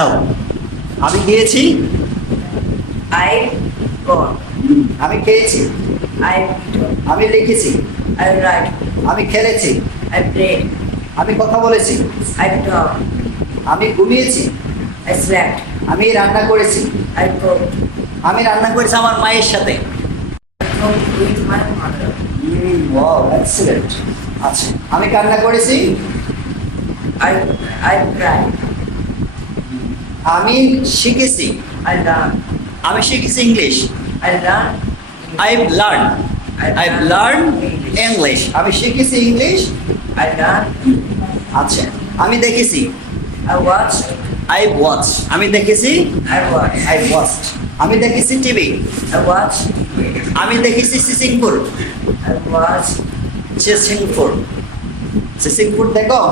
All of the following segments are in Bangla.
ঠাও আমি গিয়েছি I gone. আমি খেয়েছি I eaten. আমি লিখেছি I write. আমি খেলেছি I played. আমি কথা বলেছি I talked. আমি ঘুমিয়েছি I slept. আমি রান্না করেছি I cooked. আমি রান্না করেছি আমার মায়ের সাথে I cooked with my mother. Wow excellent আচ্ছা আমি কান্না করেছি I cried. আমি শিখেছি I learned. আমি শিখেছি English I learned. I've learned English আমি শিখেছি ইংলিশ I learned. আচ্ছা আমি দেখেছি I watched. I watched আমি দেখেছি I watched. I watched আমি দেখেছি টিভি I watched. আমি দেখেছি সিসিংপুর I watched. সিসিংপুর দেখো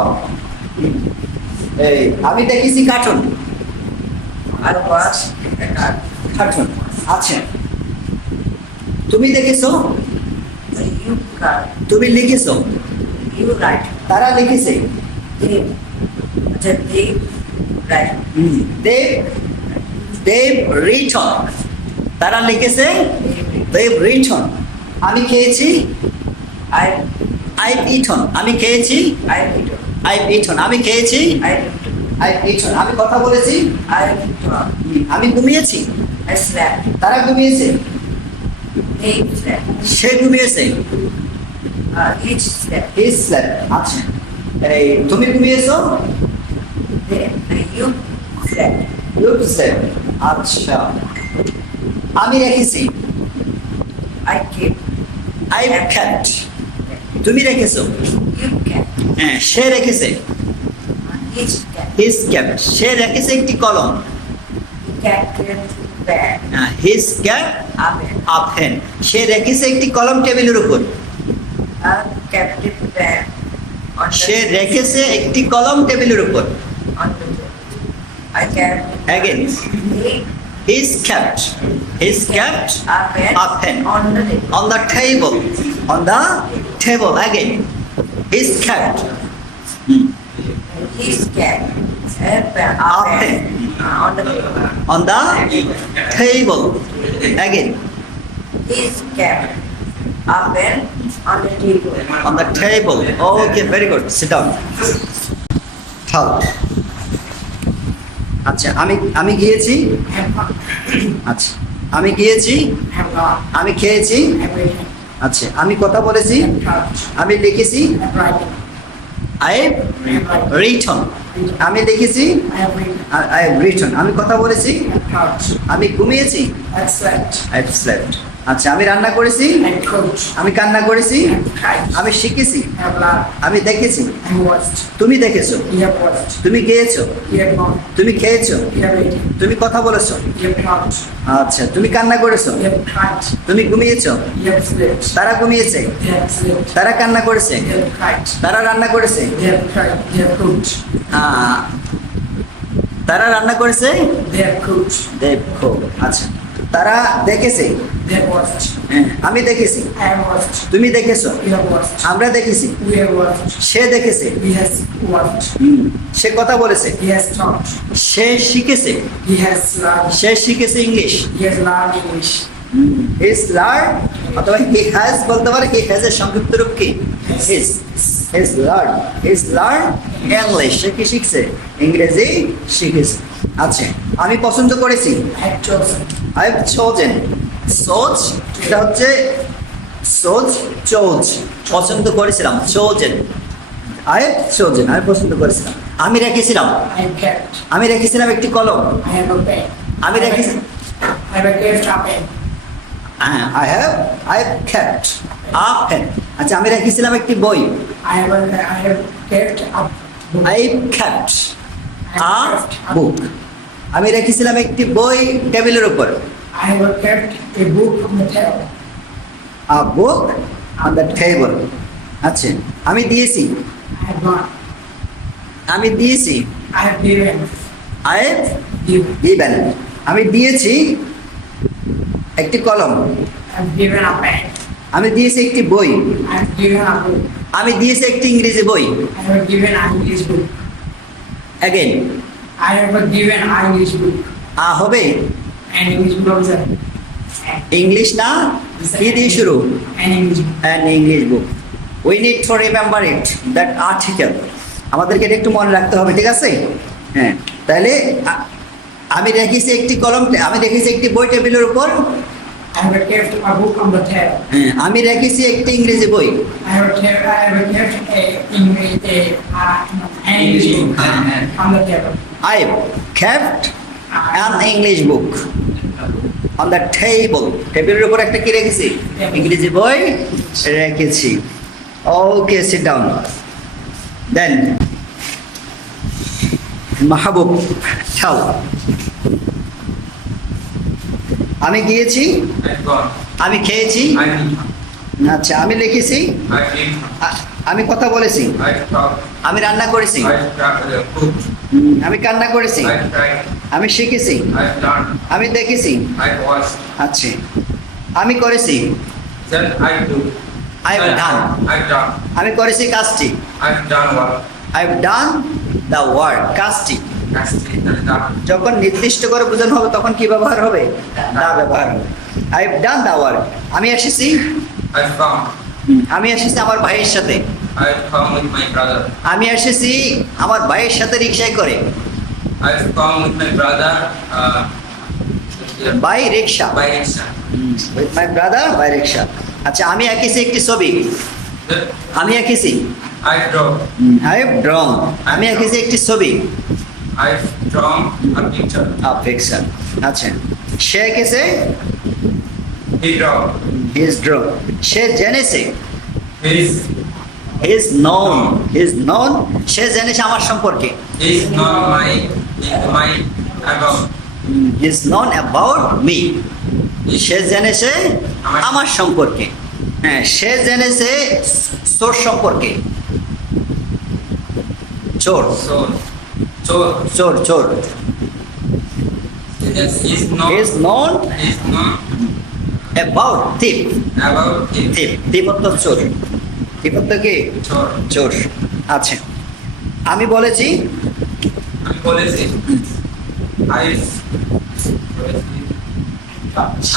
এই আমি দেখেছি কার্টুন I watched. কার্টুন আচ্ছা তুমি দেখেছো You got. তুমি লিখেছো You write. তারা লিখেছে They. They write. They've they've written তারা লিখেছে দেব রিটন আমি খেয়েছি I. I've eaten আমি খেয়েছি I eaten. I've eaten আমি খেয়েছি I eaten. I've eaten আমি কথা বলেছি I talked. আমি ঘুমিয়েছি I slept. তারা ঘুমিয়েছে They slept. সে ঘুমিয়েছে Each slept. he slept আচ্ছা এই তুমি ঘুমিয়েছো You slept. you slept আচ্ছা আমি রেখেছি I kept. I've kept তুমি রেখেছো You kept. হ্যাঁ সে রেখেছে Each kept. his kept সে রেখেছে একটি কলম Kept bag. his kept Oven. a pen সে রেখেছে একটি কলম টেবিলের উপর Kept it bag. On say the, রেখেছে একটি কলম টেবিলের উপর on the I kept. again He his kept a pen. a pen On the table. on the table again his kept His kept a pen. A A pen. pen. On the table. on the table again His kept a pen on the table. on the table okay very good sit down খাও আচ্ছা আমি গিয়েছি Have gone. আচ্ছা আমি গিয়েছি Have gone. আমি খেয়েছি Have written. আচ্ছা আমি কথা বলেছি Have touched. আমি লিখেছি Have written. I've Have written. written আমি লিখেছি I have written. I have written আমি কথা বলেছি Have touched. আমি ঘুমিয়েছি Have slept. I've slept আচ্ছা আমি রান্না করেছি Have cooked. আমি কান্না করেছি Have cried. আমি শিখেছি Have laughed. আমি দেখেছি Have watched. তুমি দেখেছো You have watched. তুমি গিয়েছো You have gone. তুমি খেয়েছো You have eaten. তুমি কথা বলেছো You have talked. আচ্ছা তুমি কান্না করেছো You have cried. তুমি ঘুমিয়েছো You have slept. তারা ঘুমিয়েছে You have slept. তারা কান্না করেছে You have cried. তারা রান্না করেছে You have cried. You have cooked. আহ, তারা রান্না করেছে They have cooked. দেখো আচ্ছা তারা দেখেছে They have watched. হ্যাঁ, আমি দেখেছি I have watched. তুমি দেখেছো You have watched. আমরা দেখেছি We have watched. সে দেখেছে He has watched. সে কথা বলেছে He has talked. সে শিখেছে He has learned. সে শিখেছে English He has learned English. His learn অথবা হি হ্যাজ বলতে পারে হি হ্যাজ এর সংক্ষিপ্ত রূপ কি হিজ লার্ন ইংলিশ সে কি শিখছে ইংরেজি শিখেছে আচ্ছা আমি পছন্দ করেছি I have chosen. I have chosen সোচ এটা হচ্ছে সোচ চোজ পছন্দ করেছিলাম চোজেন আই হ্যাভ চোজেন আমি পছন্দ করেছিলাম আমি রেখেছিলাম I have kept. আমি রেখেছিলাম একটি কলম I have a pen. আমি রেখেছি I have a kept a pen. I have kept a pen আচ্ছা আমি রেখেছিলাম একটি বই I have kept a book. I kept I a have kept a book আমি রেখেছিলাম একটি বই টেবিলের উপর I have kept a book on the table. a book on the table আচ্ছা আমি দিয়েছি I have gone. আমি দিয়েছি I have given. I Given. given আমি দিয়েছি একটি কলম I have given a pen. আমি দিয়েছি একটি বই I have given a book. আমি দিয়েছি একটি ইংরেজি বই I have given an English book. Again I have given English book. হবে And English book also. English না কি দিয়ে শুরু And English book. An English book we need to remember it that article আমাদেরকে এটা একটু মনে রাখতে হবে ঠিক আছে হ্যাঁ তাহলে আমি রেখেছি একটি কলম আমি রেখেছি একটি বই টেবিলের উপর I have kept a book on the table. হ্যাঁ আমি রেখেছি একটি ইংরেজি বই I have kept an English book on the table. I kept an English book on the table টেবিলের উপর একটা কি রেখেছি ইংরেজি বই রেখেছি ওকে সিট ডাউন দেন মাহবুব টেল আমি গিয়েছি I've gone. আমি খেয়েছি I've eaten. আচ্ছা আমি লিখেছি I've eaten. আমি কথা বলেছি I've talked. আমি রান্না করেছি I've cooked. আমি কান্না করেছি I've cried. আমি শিখেছি I've learned. আমি দেখেছি I've watched. আচ্ছা আমি করেছি Then I've do. I've Then done. I've done. আমি করেছি কাজটি I've done what? I've done the work কাজটি That's it. That's done. যখন নির্দিষ্ট করে বোঝানো হবে তখন কি ব্যবহার হবে দা ব্যবহার হবে I've done the work আমি এসেছি I've come. আমি এসেছি আমার ভাইয়ের সাথে I've come with my brother. আমি এসেছি আমার ভাইয়ের সাথে রিকশায় করে I've come with my brother. By rickshaw By rickshaw. With my brother by rickshaw আচ্ছা আমি এঁকেছি একটি ছবি Then আমি এঁকেছি I've drawn. আই হ্যাভ ড্রন আমি এঁকেছি একটি ছবি I've drawn a picture. Picture আচ্ছা সে এঁকেছে He draw. হিজ ড্রন সে জেনেছে He's হিজ নন সে জেনেছে আমার সম্পর্কে He's not my about. He's known about me সে জেনেছে আমার সম্পর্কে হ্যাঁ সে জেনেছে চোর সম্পর্কে চোর So চোর চোর he's his non not about থিপ about it. থিপ থিপ অর্থ চোর থিপ অর্থ কি Chor. চোর আচ্ছা আমি বলেছি আমি বলেছি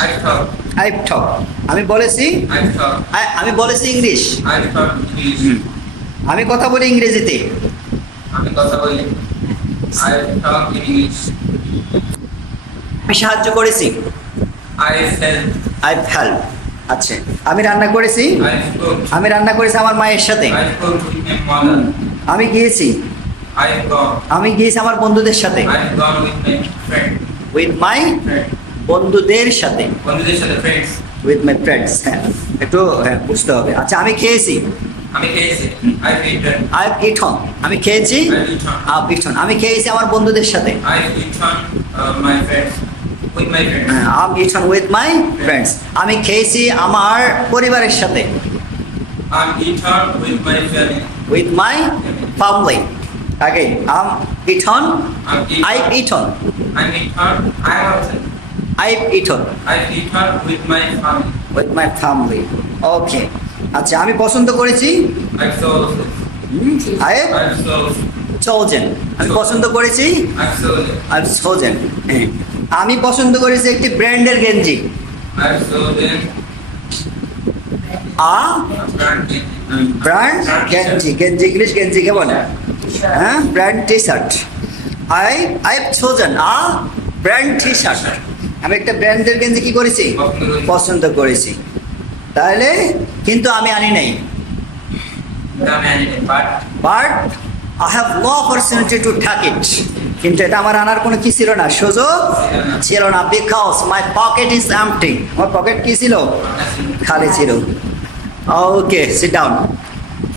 I've talked. আই টক আমি বলেছি I've talked. আমি বলেছি ইংলিশ I've talked English. আমি কথা বলি ইংরেজিতে আমি কথা বলি I've talked in English. আমি সাহায্য করেছি I've helped. আই হেল্প আচ্ছা আমি রান্না করেছি I've cooked. আমি রান্না করেছি আমার মায়ের সাথে I've cooked with my mother. আমি গিয়েছি I've gone. আমি গিয়েছি আমার বন্ধুদের সাথে I've gone with my friend. With my বন্ধুদের সাথে বন্ধুদের সাথে friends. উইথ মাই ফ্রেন্ডস হ্যাঁ একটু হ্যাঁ বুঝতে হবে আচ্ছা আমি খেয়েছি আমি খেয়েছি I've eaten. আই ইটন আমি খেয়েছি I've eaten. ইটন আমি খেয়েছি আমার বন্ধুদের সাথে I've eaten my friends. With my friends. I've eaten with my friends আমি খেয়েছি আমার পরিবারের সাথে I'm eaten with my family. With my family আগে I'm eaten I'm eaten. I eaten I'm eaten. I have I eaten I've eaten with my family. With my family okay আচ্ছা আমি পছন্দ করেছি I've chosen. I I've chosen. Chosen আমি পছন্দ করেছি I've chosen. আই চোজেন আমি পছন্দ করেছি একটি ব্র্যান্ডের গেঞ্জি I've chosen a a brand. Brand গেঞ্জি গেঞ্জি ইংলিশ গেঞ্জি কেমন হ্যাঁ brand T shirt I chosen a brand T shirt আমি একটা ব্র্যান্ডের গেঞ্জি কি করেছি পছন্দ করেছি তাহলে কিন্তু আমি আনি নাই But but I have no opportunity to take it কিন্তু এটা আমার আনার কোনো কি ছিল না সুযোগ ছিল না because my pocket is empty আমার পকেট কি ছিল খালি ছিল ওকে সিট ডাউন